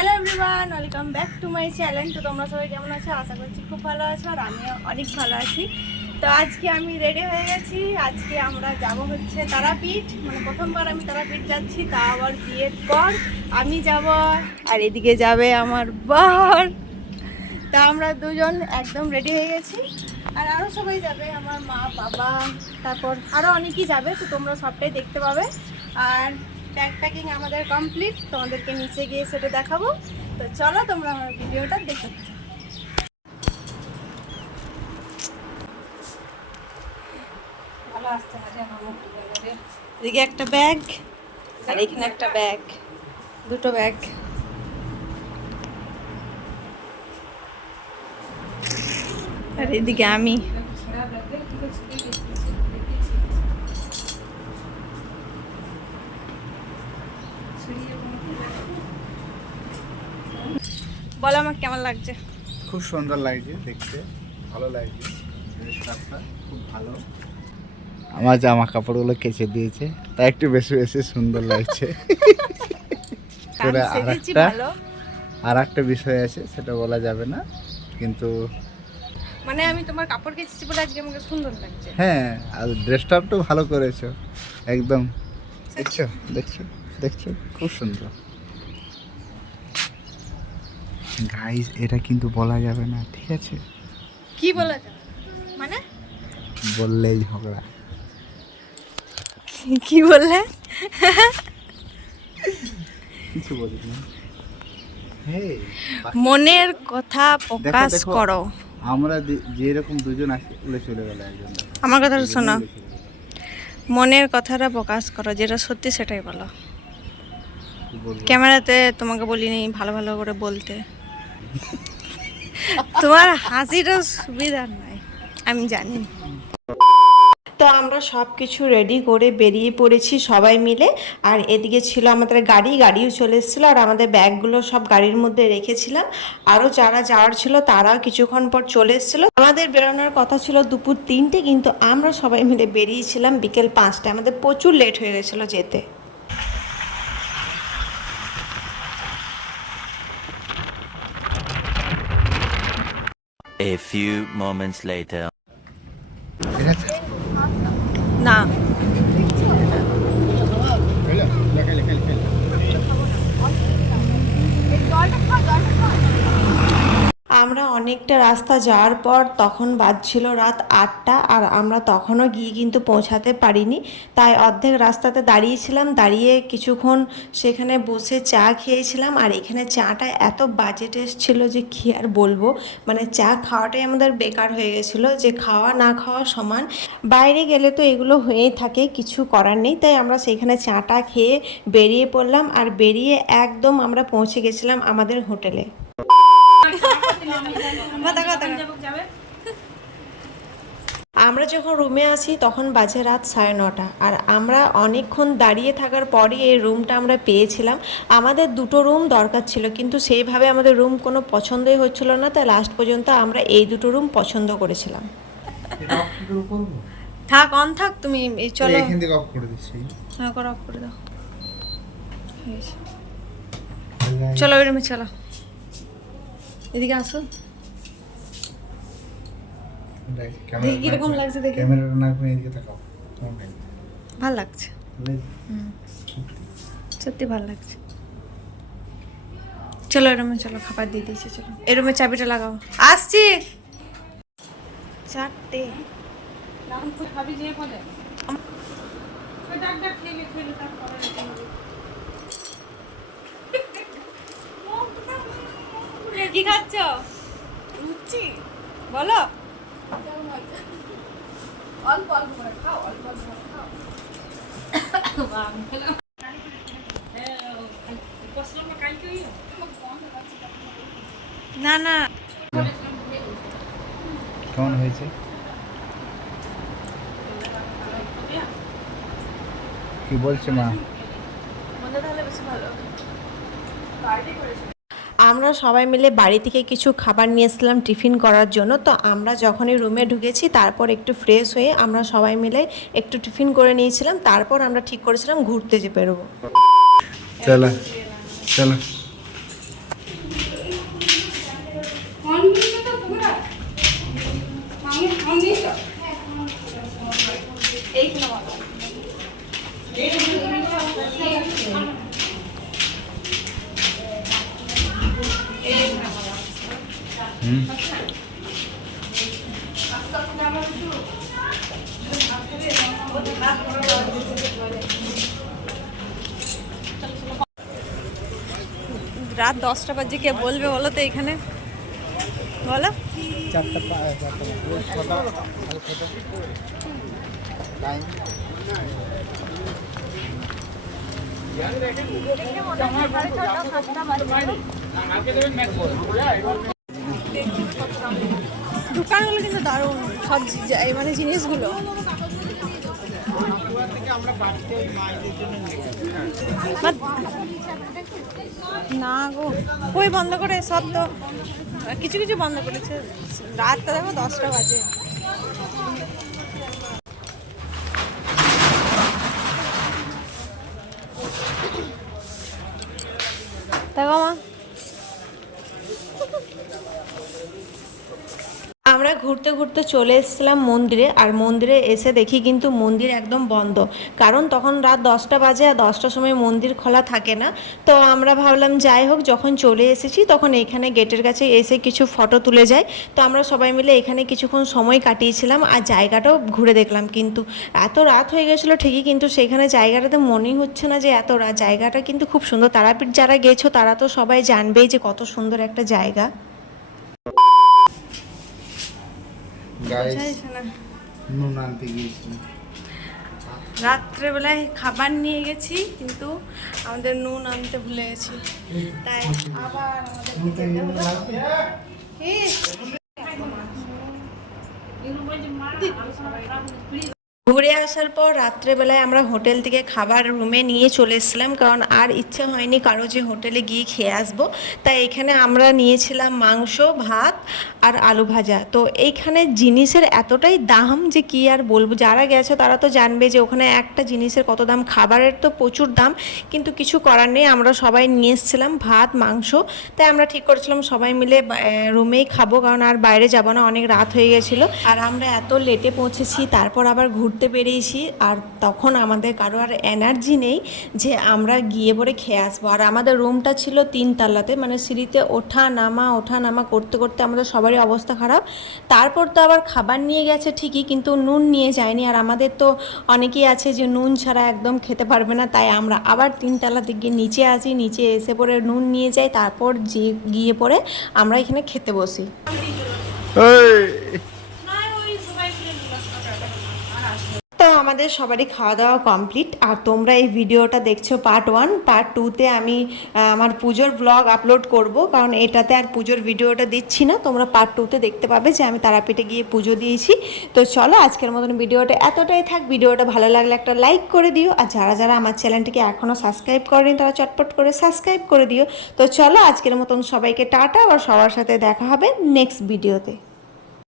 Hello everyone, welcome back to my channel. তো তোমরা সবাই কেমন আছো? আশা করছি খুব ভালো আছো, আর আমিও অনেক ভালো আছি। তো আজকে আমি রেডি হয়ে গেছি। আজকে আমরা যাব হচ্ছে তারাপীঠ, মানে প্রথমবার আমি তারাপীঠ যাচ্ছি, তা আবার বিয়ের পর আমি যাব, আর এদিকে যাবে আমার বর। তা আমরা দুজন একদম রেডি হয়ে গেছি, আর আরও সবাই যাবে, আমার মা বাবা, তারপর আরও অনেকেই যাবে। তো তোমরা সবটাই দেখতে পাবে। আর ব্যাগ প্যাকিং আমাদের কমপ্লিট, তোমাদেরকে নিচে গিয়ে সেটা দেখাবো। তো চলো তোমরা আমার ভিডিওটা দেখো। ভালো আসতে হবে আমার এদিকে একটা ব্যাগ, আর এখানে একটা ব্যাগ, দুটো ব্যাগ। আর এদিকে আমি। বলো আমার কেমন লাগছে? খুব সুন্দর লাগছে দেখতে, ভালো লাগছে। ড্রেসটা খুব ভালো। আমার জামা কাপড়গুলো কেচে দিয়েছে, তাই একটু বেশি বেশি সুন্দর লাগছে। আর একটা বিষয় আছে, সেটা বলা যাবে না, কিন্তু মানে আমি তোমার কাপড় কেচেছি বলে আজকে আমাকে সুন্দর লাগছে। হ্যাঁ, আর ড্রেসটা একটু ভালো করেছো একদম। দেখছো দেখছো দেখছো, খুব সুন্দর। গাইস, এটা কিন্তু বলা যাবে না, ঠিক আছে? কি বলা যাবে মানে? বললেই ঝগড়া। কি বললে? কিছু বলিনি। মনের কথা প্রকাশ করো। আমরা যেরকম দুজন আছি, উড়ে চলে গেল একজন। আমার কথাটা শোনো, মনের কথাটা প্রকাশ করো, যেটা সত্যি সেটাই বলো। ক্যামেরাতে তোমাকে বলিনি ভালো ভালো করে বলতে। তোমার হাসিটা সুবিধার নাই, আমি জানি। তো আমরা সব কিছু রেডি করে বেরিয়ে পড়েছি সবাই মিলে। আর এদিকে ছিল আমাদের গাড়িও চলে এসেছিলো, আর আমাদের ব্যাগগুলো সব গাড়ির মধ্যে রেখেছিলাম। আরও যারা যাওয়ার ছিল তারাও কিছুক্ষণ পর চলে এসেছিলো। আমাদের বেরোনোর কথা ছিল দুপুর 3টে, কিন্তু আমরা সবাই মিলে বেরিয়েছিলাম বিকেল 5টায়। আমাদের প্রচুর লেট হয়ে গেছিলো যেতে। A few moments later. না, আমরা অনেকটা রাস্তা যাওয়ার পর তখন বাজছিল রাত 8টা, আর আমরা তখনও গিয়ে কিন্তু পৌঁছাতে পারিনি। তাই অর্ধেক রাস্তাতে দাঁড়িয়েছিলাম, দাঁড়িয়ে কিছুক্ষণ সেখানে বসে চা খেয়েছিলাম। আর এখানে চাটা এত বাজে টেস্ট ছিল যে কী আর বলবো, মানে চা খাওয়াটাই আমাদের বেকার হয়ে গেছিলো, যে খাওয়া না খাওয়া সমান। বাইরে গেলে তো এগুলো হয়েই থাকে, কিছু করার নেই। তাই আমরা সেখানে চাটা খেয়ে বেরিয়ে পড়লাম, আর বেরিয়ে একদম আমরা পৌঁছে গেছিলাম আমাদের হোটেলে। আমরা যখন রুমে আসি তখন বাজে রাত 9:30, আর আমরা অনেকক্ষণ দাঁড়িয়ে থাকার পরই এই রুমটা আমরা পেয়েছিলাম। আমাদের দুটো রুম দরকার ছিল, কিন্তু সেইভাবে আমাদের রুম কোনো পছন্দই হচ্ছিল না, তাই লাস্ট পর্যন্ত আমরা এই দুটো রুম পছন্দ করেছিলাম। থাক অন থাক, তুমি চলো এখান থেকে অফ করে দিচ্ছি। হ্যাঁ করে অফ করে দাও। চলো ওই রুমে চলো, এদিকে আসো। কিরকম লাগছে দেখে? ক্যামেরাটা না করে এদিকে তাকাও। ভাল লাগছে, সত্যি ভাল লাগছে। চলো এই রুমে চলো, খাবার দিয়ে দিয়েছি, চলো এই রুমে চাবিটা লাগাও। আসছি। 4টে কি খাচ্ছ? লুচি বলো। অল্প অল্প করে খাও, অল্প অল্প করে খাও। না না, কেমন হয়েছে? কি বলছে মা? আমরা সবাই মিলে বাড়ি থেকে কিছু খাবার নিয়ে এসেছিলাম টিফিন করার জন্য। তো আমরা যখনই রুমে ঢুকেছি তারপর একটু ফ্রেশ হয়ে আমরা সবাই মিলে একটু টিফিন করে নিয়েছিলাম। তারপর আমরা ঠিক করেছিলাম ঘুরতে যে বেরোবো। চলো চলো। রাত 10টা বাজে, কে বলবে বলো তো এখানে, বলো। 4টা টাইম। দোকানগুলো কিন্তু দারুণ, সব মানে জিনিসগুলো। না গো, কই বন্ধ করে, সব তো কিছু কিছু বন্ধ করেছে। রাতটা দেখো 10টা বাজে। দেখো মা, আমরা ঘুরতে ঘুরতে চলে এসেছিলাম মন্দিরে, আর মন্দিরে এসে দেখি কিন্তু মন্দির একদম বন্ধ, কারণ তখন রাত 10টা বাজে আর 10টার সময় মন্দির খোলা থাকে না। তো আমরা ভাবলাম যাই হোক, যখন চলে এসেছি তখন এখানে গেটের কাছে এসে কিছু ফটো তুলে যাই। তো আমরা সবাই মিলে এখানে কিছুক্ষণ সময় কাটিয়েছিলাম আর জায়গাটাও ঘুরে দেখলাম। কিন্তু এত রাত হয়ে গেছিলো ঠিকই, কিন্তু সেখানে জায়গাটাতে মনেই হচ্ছে না যে এত রাত। জায়গাটা কিন্তু খুব সুন্দর। তারাপীঠ যারা গেছো তারা তো সবাই জানবেই যে কত সুন্দর একটা জায়গা। গাইস, নুন আনতে গিয়েছিলাম। রাত্রেবেলায় খাবার নিয়ে গেছি, কিন্তু আমাদের নুন আনতে ভুলে গেছি, তাই আবার আমাদেরকে যেতে হলো। ঘুরে আসার পর রাত্রেবেলায় আমরা হোটেল থেকে খাবার রুমে নিয়ে চলে এসেছিলাম, কারণ আর ইচ্ছে হয়নি কারো যে হোটেলে গিয়ে খেয়ে আসবো। তাই এখানে আমরা নিয়েছিলাম মাংস, ভাত আর আলু ভাজা। তো এইখানে জিনিসের এতটাই দাম যে কি আর বলবো, যারা গেছো তারা তো জানবে যে ওখানে একটা জিনিসের কত দাম। খাবারের তো প্রচুর দাম, কিন্তু কিছু করার নেই। আমরা সবাই নিয়ে এসেছিলাম ভাত, মাংস। তাই আমরা ঠিক করেছিলাম সবাই মিলে রুমেই খাবো, কারণ আর বাইরে যাবো না, অনেক রাত হয়ে গেছিলো। আর আমরা এত লেটে পৌঁছেছি, তারপর আবার ঘুরতে বেরিয়েছি, আর তখন আমাদের কারো আর এনার্জি নেই যে আমরা গিয়ে পরে খেয়ে আসবো। আর আমাদের রুমটা ছিল 3 তলাতে, মানে সিঁড়িতে ওঠা নামা করতে করতে আমাদের সবারই অবস্থা খারাপ। তারপর তো আবার খাবার নিয়ে গেছে ঠিকই, কিন্তু নুন নিয়ে যায়নি। আর আমাদের তো অনেকেই আছে যে নুন ছাড়া একদম খেতে পারবে না, তাই আমরা আবার 3 তলাতে গিয়ে নিচে আসি, নিচে এসে পরে নুন নিয়ে যাই, তারপর গিয়ে পরে আমরা এখানে খেতে বসি। তো আমাদের সবারই খাওয়া দাওয়া কমপ্লিট। আর তোমরা এই ভিডিওটা দেখছো পার্ট 1। পার্ট 2তে আমি আমার পুজোর ব্লগ আপলোড করব, কারণ এটাতে আর পুজোর ভিডিওটা দিচ্ছি না। তোমরা পার্ট 2তে দেখতে পাবে যে আমি তারাপীঠে গিয়ে পুজো দিয়েছি। তো চলো, আজকের মতন ভিডিওটা এতটাই থাক। ভিডিওটা ভালো লাগলে একটা লাইক করে দিও, আর যারা যারা আমার চ্যানেলটিকে এখনও সাবস্ক্রাইব করেনি তারা চটপট করে সাবস্ক্রাইব করে দিও। তো চলো, আজকের মতন সবাইকে টাটা, আর সবার সাথে দেখা হবে নেক্সট ভিডিওতে।